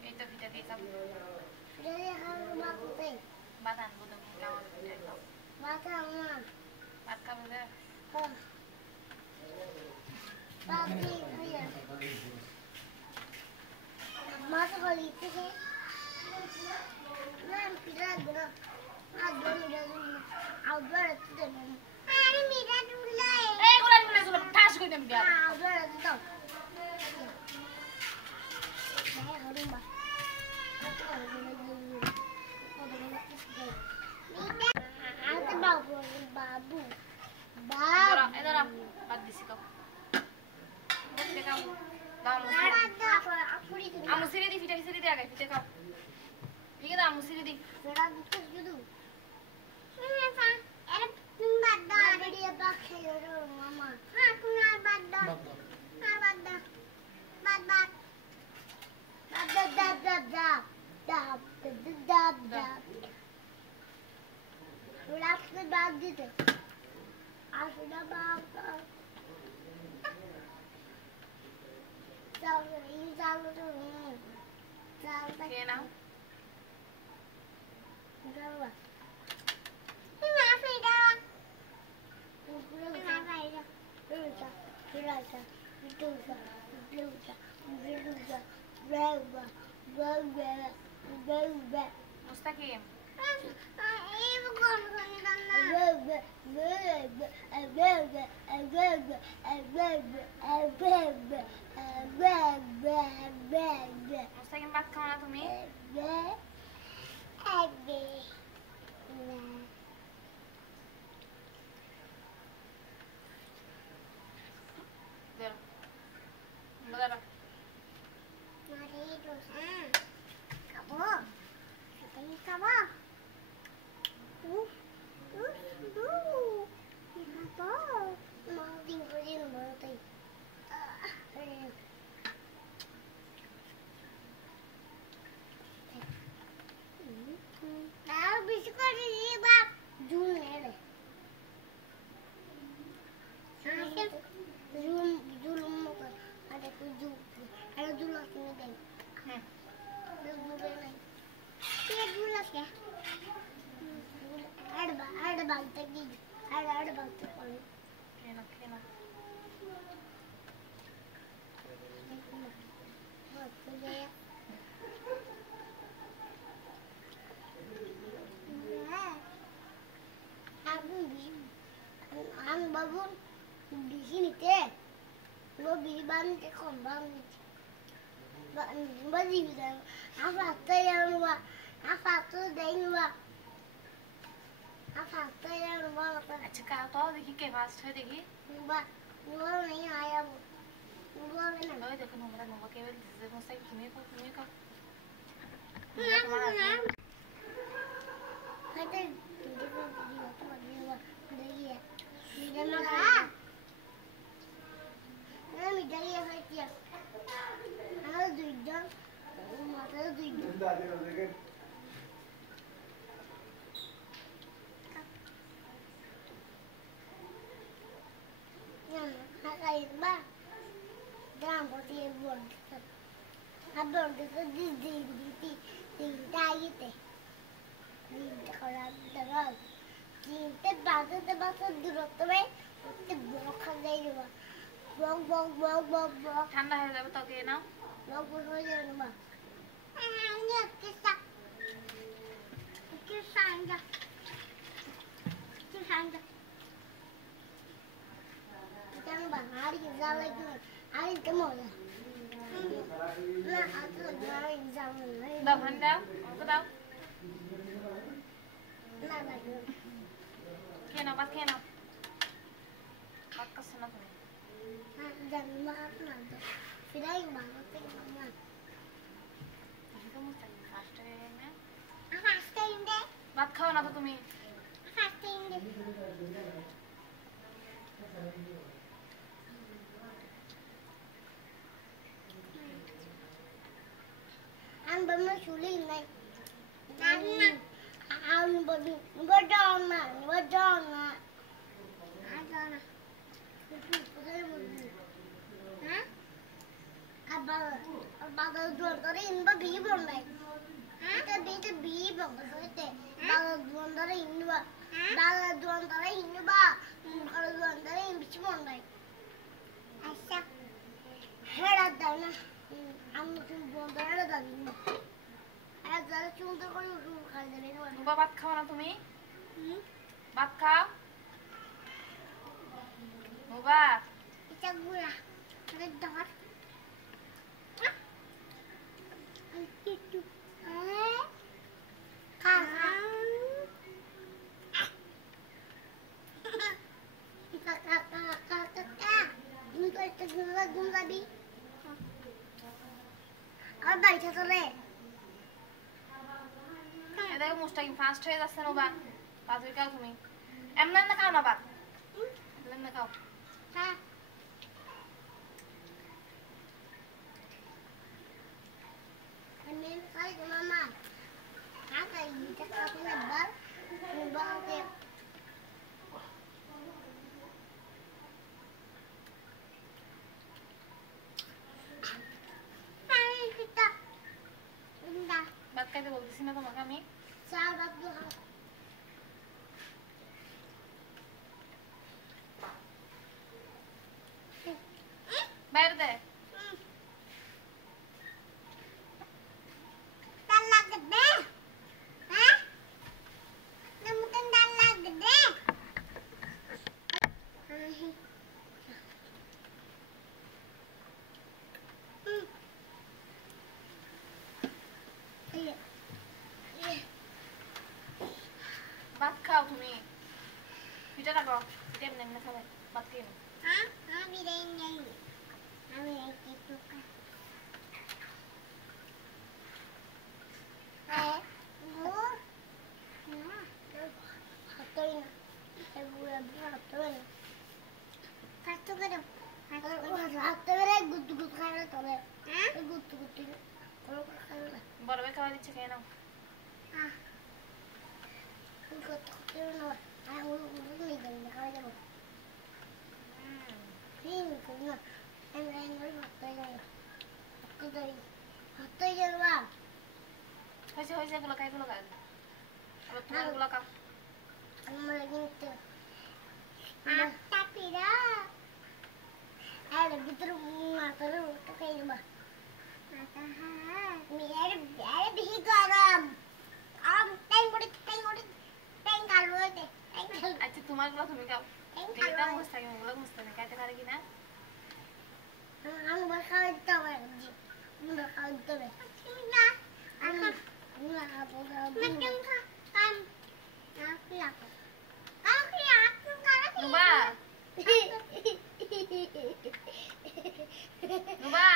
Itu kita bisa badan butuh kawan kita. Batka boleh. Kulan mulai sudah tas kau ini biar. Edora, bad bisi kau. Bukti kamu. Amu siri di fita siri di agak fita kau. Ini dah amu siri di. Okay now. Mustaqim. Mustaqim baat kau na tumi? Dur. Benar. Kena. Babun di sini teh, lo beli ban teh kombang, beli bilang apa tuh yang luar, apa tuh yang luar, apa tuh yang luar apa? अच्छा कहा तो देखी के fast है देखी luar नहीं आया वो, luar है ना? ओए देखो नंबर केवल जिसे मुझसे किन्हीं को Kata dia tuh dia dia dia mana? Nami dia dia. Ada duit, mata duit. Hakain ba? Dalam poti buat. Abang kita di tayi teh. Di kalau dalam. Di bahasa dulu tu itu blok kerja juga. Blok. ठंडा है जब तो के ना Blok kerja juga. Ini kisah aja. Kita bang hari kita lagi hari temu ya. Nah, aku lagi hari exam lagi. दब ठंडा को दाव Nah, lagi. के ना बात का सुना तुम्हें Jangan makan nanti. Tidak yang banget pengen. तो मुझसे फास्ट है ना Fasting deh. बात खाओ ना तो तुम्हें Fasting Anh bấm nó chú linh này. Anh bấm nó đòn mà, nó đòn mà. Anh đòn à? Hả? Abang duandara inba bee bondai. Ita bee bonda soite. Abang duandara inba. Abang duandara inba. Abang duandara inbichi bondai. Asa. Hera dana. Amma tun duandara dana. Aya zara chunta kori utu khali debe. নুবা ভাত খাও না তুমি? ভাত খাও? নুবা Ita gula. Ada dot. Itu. এদিকে মুস্তাকিম fast হয়ে যাচ্ছে নুবা। তাড়াতাড়ি খাও তুমি। এমন না খাও না ভাত। এমন না খাও। Mama, apa ini? Cakap lebar, lebar deh. Mari kita, indah. ভাত খাইতে বলতেছি না তোমাকে আমি? Sahabat doa. বাইরে দে। Dalah gede, hah? Nemukan dalah gede. ভাত খাও তুমি। পিঠা রাখো। পিঠা এমনি এমনি খাবে। ভাত খেয়ে নাও। Hah? Abi ini. Abi itu kan. Bu. Nah, hatoin. Bulan hatoin. Kartu kan? Hatoin gut kara tole. Gut. Kalau kara. বড় ভাই খাওয়া দিচ্ছে খেয়ে নাও। Ah. Gut no. Aku ni jangan kara jabo. Ini kuna. Ini hatoin ba. হয়েছে হয়েছে এগুলো খাই এগুলো খাই। আবার তোমার এগুলো খাও। Amma gitu. Tapi dah. Ada gitu rumah terus kayak bah. Matahari. Ada bihi garam. Teng kalau deh. আচ্ছা তোমার গুলো তুমি খাও। এটা মুস্তাকিম এগুলো মুস্তাকিম খাইতে পারে কিনা? Ang bakal itu lagi. Bakal itu deh. Tidak. Macam kan. নুবা নুবা